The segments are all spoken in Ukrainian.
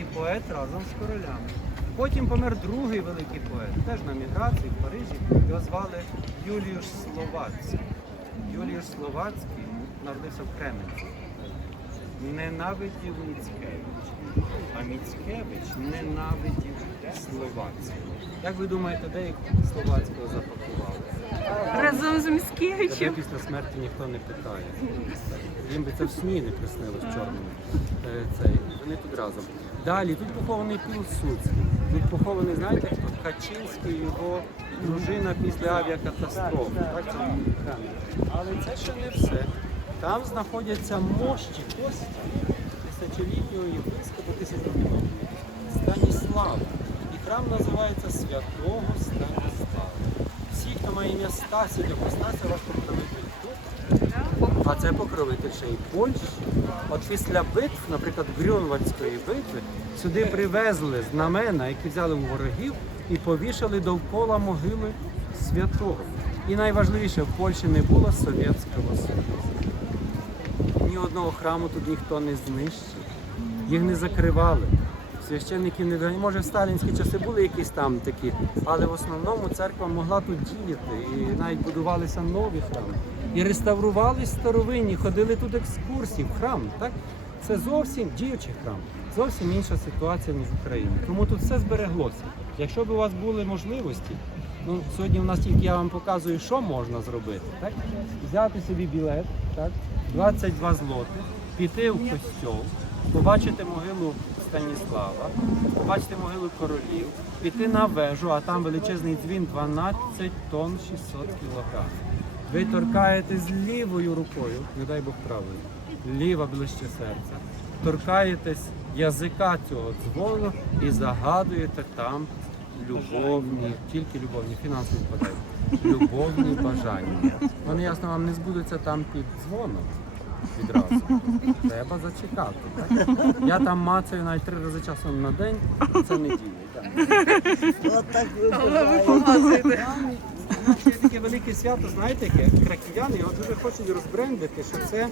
і поет разом з королями. Потім помер другий великий поет, теж на міграції в Парижі. Його звали Юліуш Словацький. Юліуш Словацький народився в Кременці. Ненавидів Міцкевич. А Міцкевич ненавидів Словацького. Як ви думаєте, де їх Словацького запакували? Разом з Міцкевичем. після смерті ніхто не питає. Їм би це в сні не приснилось чорному. Е. Вони тут разом. Далі тут похований Пілсудський. Тут похований, знаєте? Качинський, його дружина після авіакатастрофи. Але це ще не все. Там знаходяться мощі кості тисячолітнього єпископа тисячолітнього Станіслава. І храм називається Святого Станіслава. Всі, хто має ім'я Стасі до Стася, ваш покровитель тут. А це покровитель ще й Польщі. От після битв, наприклад, Грюнвальдської битви, сюди привезли знамена, які взяли у ворогів і повішали довкола могили святого. І найважливіше, в Польщі не було Совєтського Союзу. Ні одного храму тут ніхто не знищив, їх не закривали. Священники не. Може, в сталінські часи були якісь там такі, але в основному церква могла тут діяти. І навіть будувалися нові храми. І реставрувались старовинні, ходили тут екскурсії в храм. Так? Це зовсім діючий храм, зовсім інша ситуація, ніж в Україні. Тому тут все збереглося. Якщо б у вас були можливості, ну сьогодні у нас тільки я вам показую, що можна зробити. Так? Взяти собі білет, так? 22 злоти, піти в костьол, побачити могилу Станіслава, побачити могилу королів, піти на вежу, а там величезний дзвін 12 тонн 600 кілограмів. Ви торкаєтесь лівою рукою, не дай Бог правою, ліва ближче серця, торкаєтесь язика цього дзвону і загадуєте там любовні, тільки любовні, фінансові впадають, любовні бажання. Вони ясно вам не збудуться там під дзвоном відразу. Треба зачекати. Так? Я там мацаю навіть три рази часом на день, це не діє. так. Але. У нас є таке велике свято, знаєте, яке краків'яни його дуже хочуть розбрендити, що це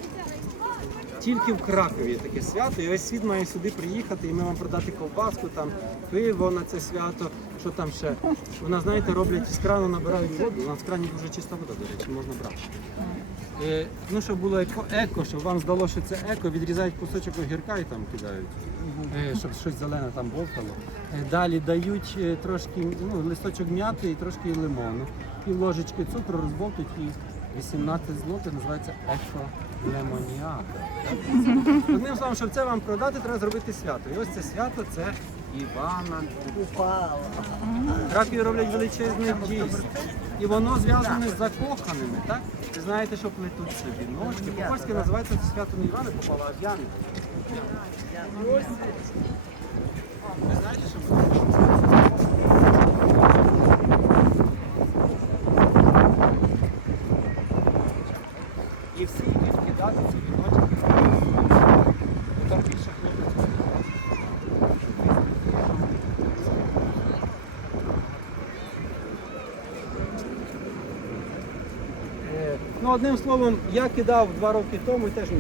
тільки в Кракові є таке свято, і весь світ має сюди приїхати, і ми вам продати ковбаску, там пиво на це свято. Що там ще? Вона, знаєте, роблять з крану набирають воду. У нас в крані дуже чиста вода, до речі, можна брати. Е, ну, щоб було еко, еко, щоб вам здалося, що це еко, відрізають кусочок огірка і там кидають, е, щоб щось зелене там бовтало. Е, далі дають е, трошки ну, листочок м'яти і трошки лимону. Пів ложечки цукру розбовтуть і 18 злотих називається еко лемоніака. Одним словом, щоб це вам продати, треба зробити свято. І ось це свято це Івана Купала. В роблять величезне дійство. І воно зв'язане з закоханими, так? Ви знаєте, що плетуть собі ножки. По-польськи називається це свято не Івана Купала, а В'яни. Ви знаєте, що ми І всі йдуть ці віночки. Ну, одним словом, я кидав два роки тому і теж не.